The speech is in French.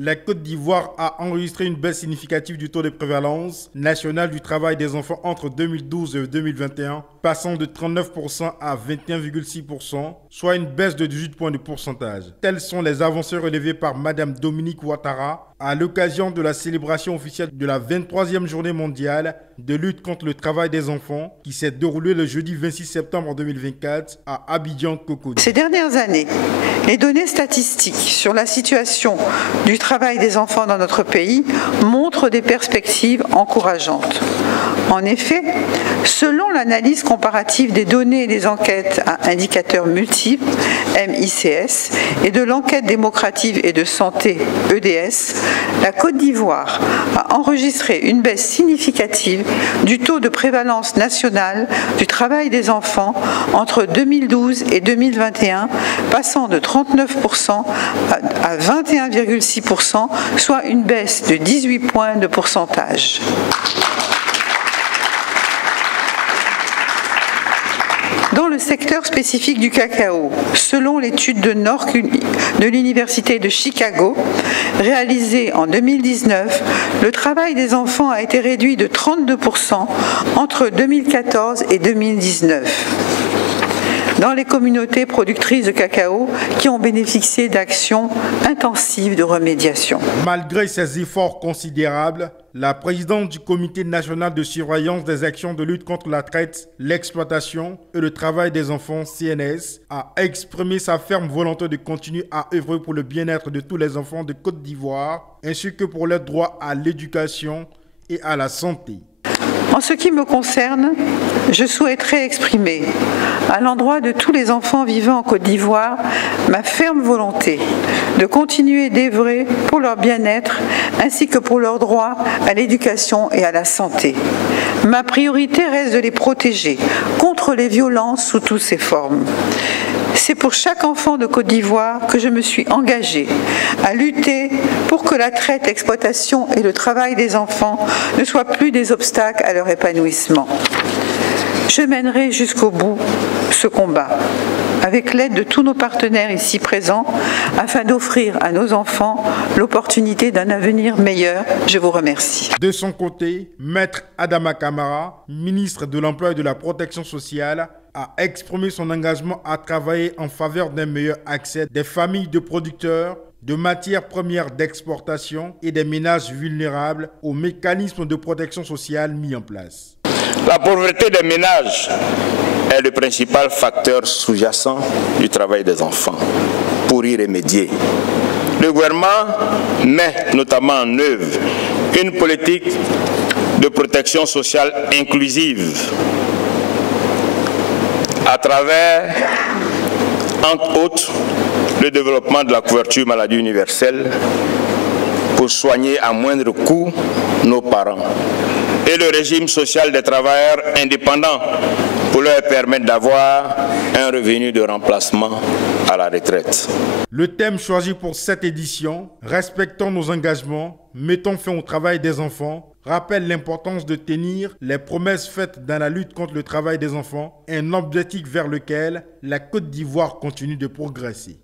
La Côte d'Ivoire a enregistré une baisse significative du taux de prévalence national du travail des enfants entre 2012 et 2021, passant de 39% à 21,6%, soit une baisse de 18 points de pourcentage. Telles sont les avancées relevées par Madame Dominique Ouattara à l'occasion de la célébration officielle de la 23e journée mondiale de lutte contre le travail des enfants qui s'est déroulée le jeudi 26 septembre 2024 à Abidjan-Cocody. Ces dernières années, les données statistiques sur la situation du travail des enfants dans notre pays montrent des perspectives encourageantes. En effet, selon l'analyse comparative des données et des enquêtes à indicateurs multiples, MICS, et de l'enquête démocratique et de santé, EDS, la Côte d'Ivoire a enregistré une baisse significative du taux de prévalence nationale du travail des enfants entre 2012 et 2021, passant de 39% à 21,6%, soit une baisse de 18 points de pourcentage. Dans le secteur spécifique du cacao, selon l'étude de l'Université de Chicago, réalisée en 2019, le travail des enfants a été réduit de 32% entre 2014 et 2019 dans les communautés productrices de cacao qui ont bénéficié d'actions intensives de remédiation. Malgré ces efforts considérables, la présidente du Comité national de surveillance des actions de lutte contre la traite, l'exploitation et le travail des enfants, CNS, a exprimé sa ferme volonté de continuer à œuvrer pour le bien-être de tous les enfants de Côte d'Ivoire, ainsi que pour leur droit à l'éducation et à la santé. En ce qui me concerne, je souhaiterais exprimer, à l'endroit de tous les enfants vivant en Côte d'Ivoire, ma ferme volonté de continuer d'œuvrer pour leur bien-être ainsi que pour leur droit à l'éducation et à la santé. Ma priorité reste de les protéger contre les violences sous toutes ses formes. C'est pour chaque enfant de Côte d'Ivoire que je me suis engagée à lutter pour que la traite, l'exploitation et le travail des enfants ne soient plus des obstacles à leur épanouissement. Je mènerai jusqu'au bout ce combat, avec l'aide de tous nos partenaires ici présents, afin d'offrir à nos enfants l'opportunité d'un avenir meilleur. Je vous remercie. De son côté, Maître Adama Kamara, ministre de l'Emploi et de la Protection sociale, a exprimé son engagement à travailler en faveur d'un meilleur accès des familles de producteurs, de matières premières d'exportation et des ménages vulnérables aux mécanismes de protection sociale mis en place. La pauvreté des ménages est le principal facteur sous-jacent du travail des enfants. Pour y remédier, le gouvernement met notamment en œuvre une politique de protection sociale inclusive à travers, entre autres, le développement de la couverture maladie universelle pour soigner à moindre coût nos parents et le régime social des travailleurs indépendants pour leur permettre d'avoir un revenu de remplacement à la retraite. Le thème choisi pour cette édition, respectons nos engagements, mettons fin au travail des enfants, rappelle l'importance de tenir les promesses faites dans la lutte contre le travail des enfants, un objectif vers lequel la Côte d'Ivoire continue de progresser.